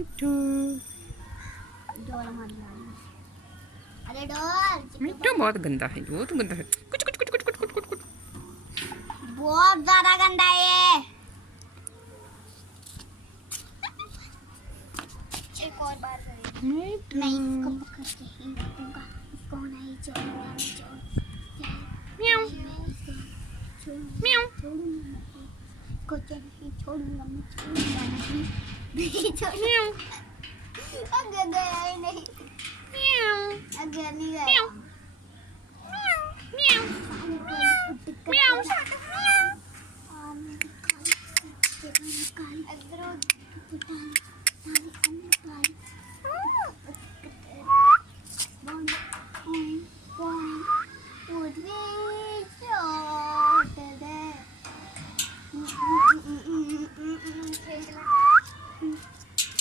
मिट्टू अरे डोल मिट्टू बहुत गंदा है, बहुत गंदा है। कुछ कुछ कुछ कुछ कुछ कुछ कुछ कुछ। बहुत ज्यादा गंदा है ये। एक और बार करेंगे। नहीं, इसको पकड़ के ही रखूंगा। इसको नहीं छोड़ूंगा, म्याऊ म्याऊ छोड़ूंगा नहीं म्याऊ अगर गया ही नहीं, म्याऊ अगर नहीं गया म्याऊ म्याऊ म्याऊ म्याऊ